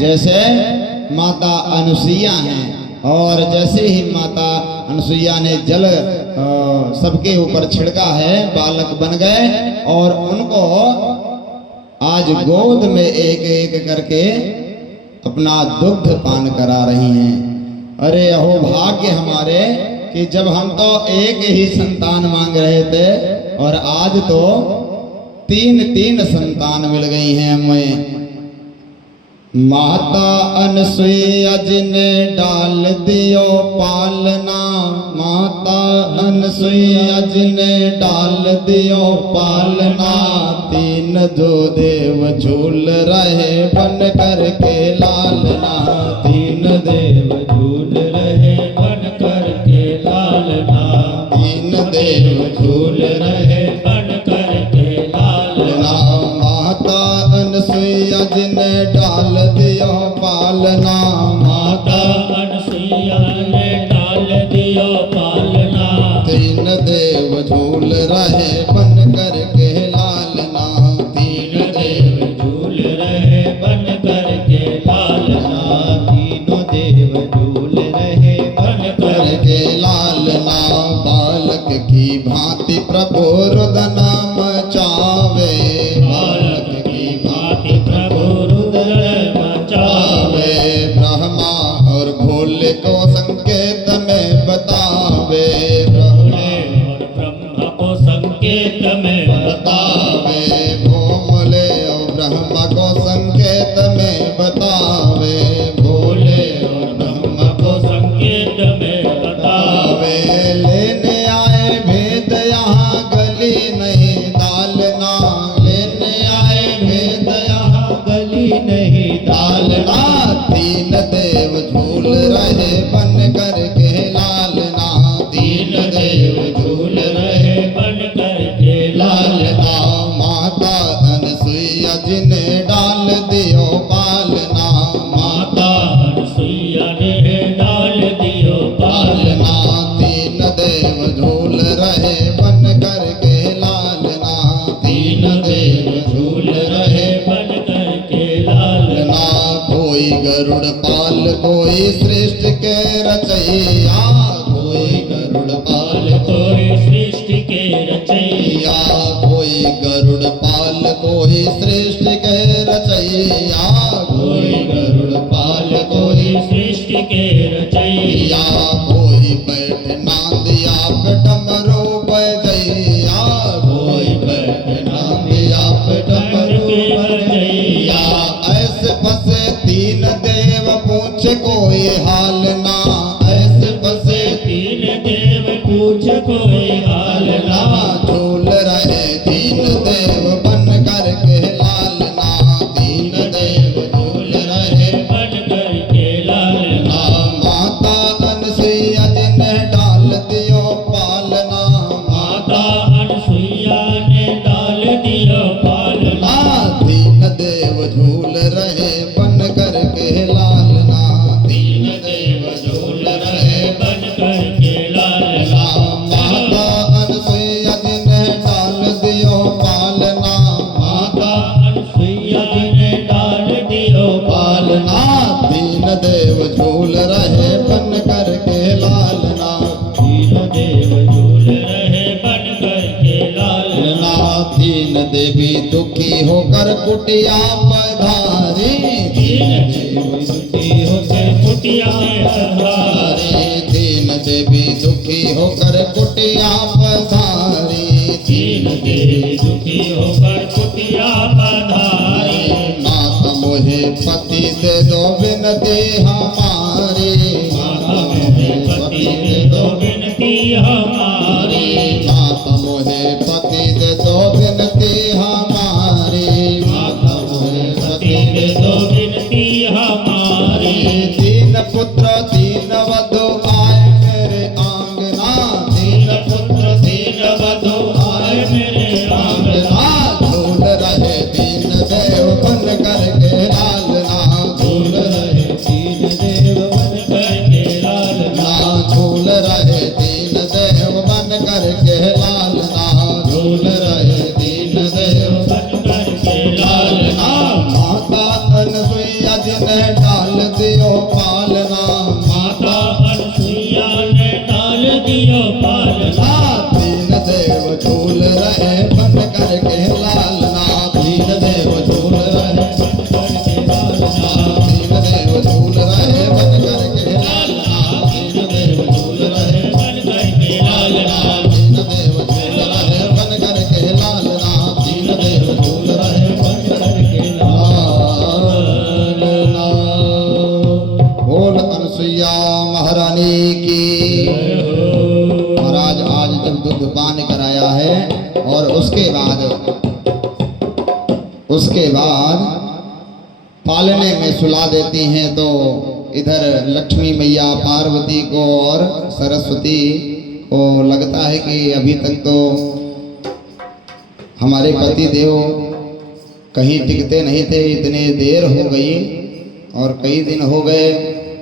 जैसे माता अनुसुईया हैं। और जैसे ही माता अनुसुईया ने जल सबके ऊपर छिड़का है, बालक बन गए और उनको आज गोद में एक एक करके अपना दुग्ध पान करा रही हैं। अरे अहो भाग्य हमारे कि जब हम तो एक ही संतान मांग रहे थे और आज तो तीन संतान मिल गई हैं हमें। माता अनुसुईया जी ने डाल दियो पालना, माता अनुसुईया जी ने डाल दियो पालना। तीन जो देव झूल रहे बन करके लालना, तीन देव झूल रहे बन करके लालना, तीन देव झूल रहे बन करके लालना। माता अनुसुईया जी ने डाल दियो पालना, माता अनुसुईया ने डाल दियो पालना। तीन देव झूल रहे बन करके लालना, तीन देव झूल रहे बन करके लालना, तीनों देव झूल रहे बन करके लालना। बालक की भांति प्रभु रुदन मचावे, बालक की भांति प्रभु रुदन मचावे। ब्रह्मा और भोले को संकेत में बतावे, भोले और ब्रह्मा को संकेत में बतावे। भोले और ब्रह्मा को संकेत में बतावे, भोले और ब्रह्मा को संकेत में बतावे। लेने आए भेद यहाँ गली नहीं डालना, लेने आए भेद यहाँ गली नहीं डालना। तीन देव झूल रहे बन करके लालना, तीन देव झूल रहे बन करके लालना। माता अनुसुईया जी ने डाल दियो पालना, माता अनुसुईया ने डाल दियो पालना। तीन देव झूल रहे बन करके लालना, तीन देव झूल रहे बन करके लालना। कोई गरुड़ पाल कोई सृष्टि के रचैया, कोई गरुड़ पाल कोई सृष्टि के रचैया, कोई गरुड़ पाल कोई सृष्टि के रचैया, कोई गरुड़ पाल कोई सृष्टि के रचैया। कोई बैठना दिया पे डमरू बजैया, कोई बैठना दिया पे डमरू बजैया। ऐसे फंसे तीन देव पूछ कोई हाल ना, ऐसे फंसे तीन देव पूछ कोई हाल ना। झूल रहे तीन देव बन करके लालना, तीन देव झूल रहे बन करके लालना। माता अनुसुईया जी ने डाल दियो पालना, माता अनुसुईया ने डाल दियो पालना। तीन देव झूल रहे बन करके लालना, तीन देव झूल रहे बन करके लालना। माता अनुसुईया जी ने डाल दियो पालना, माता अनुसुईया ने डाल दियो पालना। तीन देव झूल रहे बन करके लालना, तीन देव झूल रहे बन करके लालना। तीन देवी दुखी होकर कुटिया पधारी, तीन देव दुखी होकर कुटिया पधारी। तीन देवी दुखी होकर कुटिया पधारी, तीन देवी दुखी होकर कुटिया पधारी। नाथ मोहे पति दे दो विनती हमारी, माता मोहे पति दे दो विनती हमारी। नाथ मोहे पति दे दो विनती हमारी, माता मोहे पति दे दो विनती हमारी। तीन पुत्र तीन वधु आए मेरे आंगना, तीन पुत्र तीन वधु आए मेरे आंगना। झूल रहे तीन देव बन करके लालना, झूल रहे तीन देव बन करके लालना। झूल रहे तीन देव बन करके लालना, झूल रहे तीन देव बन करके लालना। माता अनुसुईया जी ने डाल दियो पालना, माता अनसुईया ने डाल दियो पालना, तीन देव झूल रहे बन करके लालना, तीन देव झूल रहे तीन देव झूल रहे बन करके लालना, तीन देव झूल रहे बन करके लालना, तीन देव झूल रहे बन करके लालना, तीन देव झूल रहे बन करके लालना। बोल अनसुईया महारानी की। महाराज आज जब दूध पान कराया है और उसके बाद पालने में सुला देती हैं, तो इधर लक्ष्मी मैया पार्वती को और सरस्वती को लगता है कि अभी तक तो हमारे पति देव कहीं टिकते नहीं थे, इतने देर हो गई और कई दिन हो गए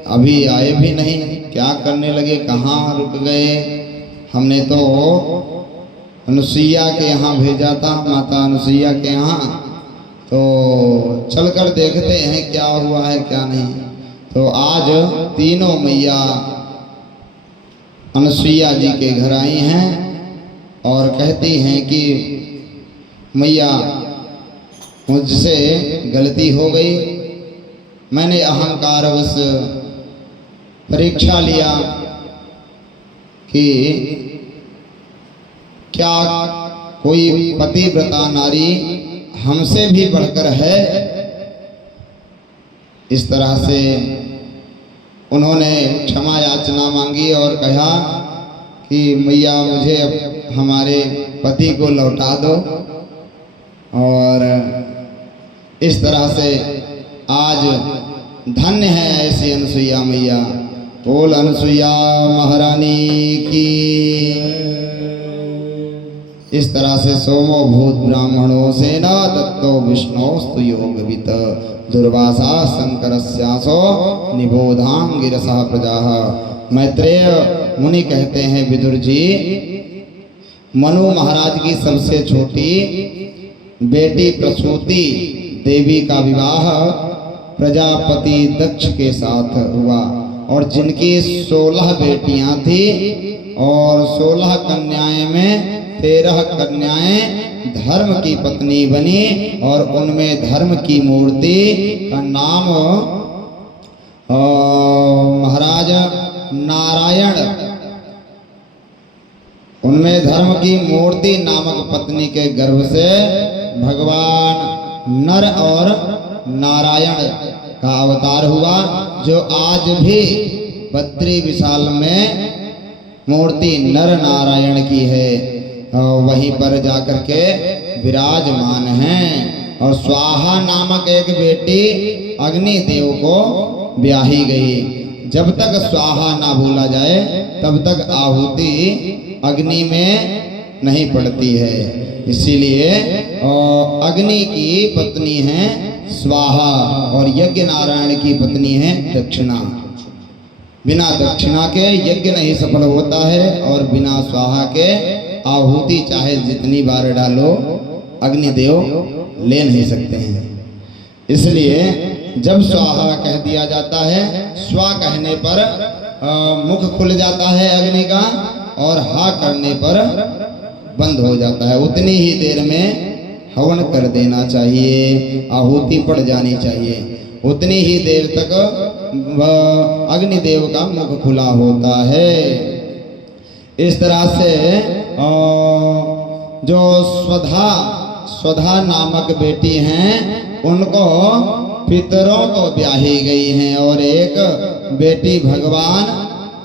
अभी आए भी नहीं, क्या करने लगे, कहाँ रुक गए। हमने तो अनुसुईया के यहाँ भेजा था, माता अनुसुईया के यहाँ, तो चलकर देखते हैं क्या हुआ है क्या नहीं। तो आज तीनों मैया अनुसुईया जी के घर आई हैं और कहती हैं कि मैया मुझसे गलती हो गई, मैंने अहंकारवश परीक्षा लिया कि क्या कोई पतिव्रता नारी हमसे भी बढ़कर है। इस तरह से उन्होंने क्षमा याचना मांगी और कहा कि मैया मुझे अब हमारे पति को लौटा दो। और इस तरह से आज धन्य है ऐसी अनुसुईया मैया। बोल अनसुईया महारानी की। इस तरह से सोमो भूत ब्राह्मणों सेना दत्तो विष्णोस्तु योगवित दुर्वासा शंकरस्यासो निबोधांगिरसः प्रजाः। मैत्रेय मुनि कहते हैं विदुर जी, मनु महाराज की सबसे छोटी बेटी प्रसूति देवी का विवाह प्रजापति दक्ष के साथ हुआ और जिनकी 16 बेटियां थी और 16 कन्याएं में 13 कन्याएं धर्म की पत्नी बनी और उनमें धर्म की मूर्ति का नाम महाराज नारायण, उनमें धर्म की मूर्ति नामक पत्नी के गर्भ से भगवान नर और नारायण का अवतार हुआ, जो आज भी बद्री विशाल में मूर्ति नर नारायण की है, वहीं पर जाकर के विराजमान हैं। और स्वाहा नामक एक बेटी अग्नि देव को ब्याही गई। जब तक स्वाहा ना भूला जाए तब तक आहुति अग्नि में नहीं पड़ती है, इसीलिए अग्नि की पत्नी है स्वाहा और यज्ञ नारायण की पत्नी है दक्षिणा। बिना दक्षिणा के यज्ञ नहीं सफल होता है और बिना स्वाहा के आहुति चाहे जितनी बार डालो अग्निदेव ले नहीं सकते हैं। इसलिए जब स्वाहा कह दिया जाता है, स्वा कहने पर मुख खुल जाता है अग्नि का और हा करने पर बंद हो जाता है। उतनी ही देर में हवन कर देना चाहिए, आहुति पड़ जानी चाहिए, उतनी ही देर तक अग्निदेव का मुख खुला होता है। इस तरह से जो स्वधा नामक बेटी हैं उनको पितरों को ब्याही गई हैं और एक बेटी भगवान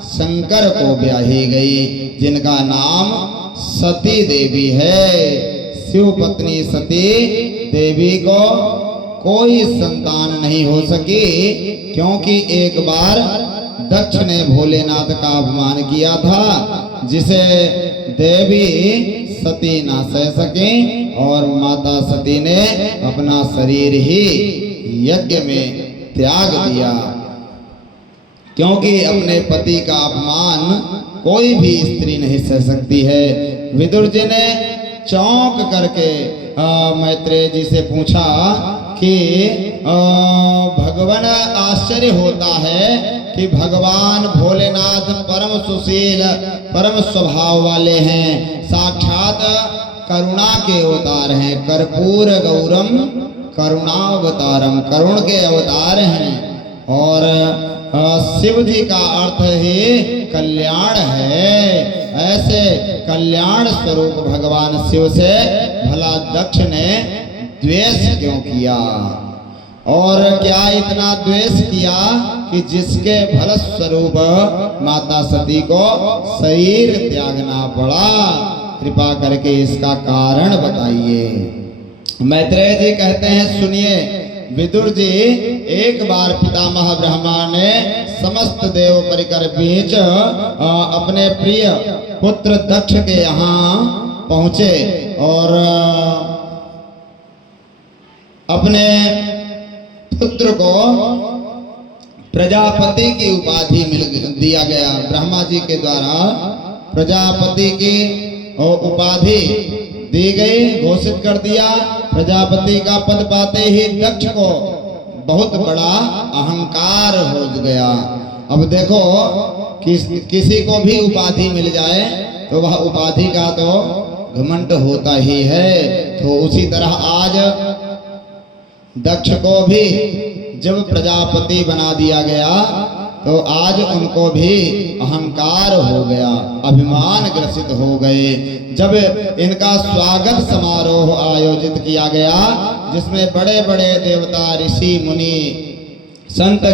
शंकर को ब्याही गई जिनका नाम सती देवी है। शिव पत्नी सती देवी को कोई संतान नहीं हो सकी, क्योंकि एक बार दक्ष ने भोलेनाथ का अपमान किया था, जिसे देवी सती ना सह सके और माता सती ने अपना शरीर ही यज्ञ में त्याग दिया, क्योंकि अपने पति का अपमान कोई भी स्त्री नहीं सह सकती है। विदुर जी ने चौंक करके मैत्रेय जी से पूछा कि भगवान आश्चर्य होता है कि भगवान भोलेनाथ परम सुशील परम स्वभाव वाले हैं, साक्षात करुणा के अवतार हैं। कर्पूर गौरम करुणावतारम, करुण के अवतार हैं। और शिव जी का अर्थ ही कल्याण है। ऐसे कल्याण स्वरूप भगवान शिव से भला दक्ष ने द्वेष क्यों किया? और क्या इतना द्वेष किया कि जिसके फल स्वरूप माता सती को शरीर त्यागना पड़ा? कृपा करके इसका कारण बताइए। मैत्रेय जी कहते हैं, सुनिए विदुर जी, एक बार पितामह ब्रह्मा ने समस्त देव परिकर बीच अपने प्रिय पुत्र दक्ष के यहाँ पहुँचे और अपने पुत्र को प्रजापति की उपाधि दिया गया। ब्रह्मा जी के द्वारा प्रजापति की उपाधि दी गई, घोषित कर दिया। प्रजापति का पद पाते ही दक्ष को बहुत बड़ा अहंकार हो गया। अब देखो किसी को भी उपाधि मिल जाए तो वह उपाधि का तो घमंड होता ही है। तो उसी तरह आज दक्ष को भी जब प्रजापति बना दिया गया तो आज उनको भी अहंकार हो गया, अभिमान ग्रसित हो गए। जब इनका स्वागत समारोह आयोजित किया गया जिसमें बड़े बड़े देवता ऋषि मुनि संत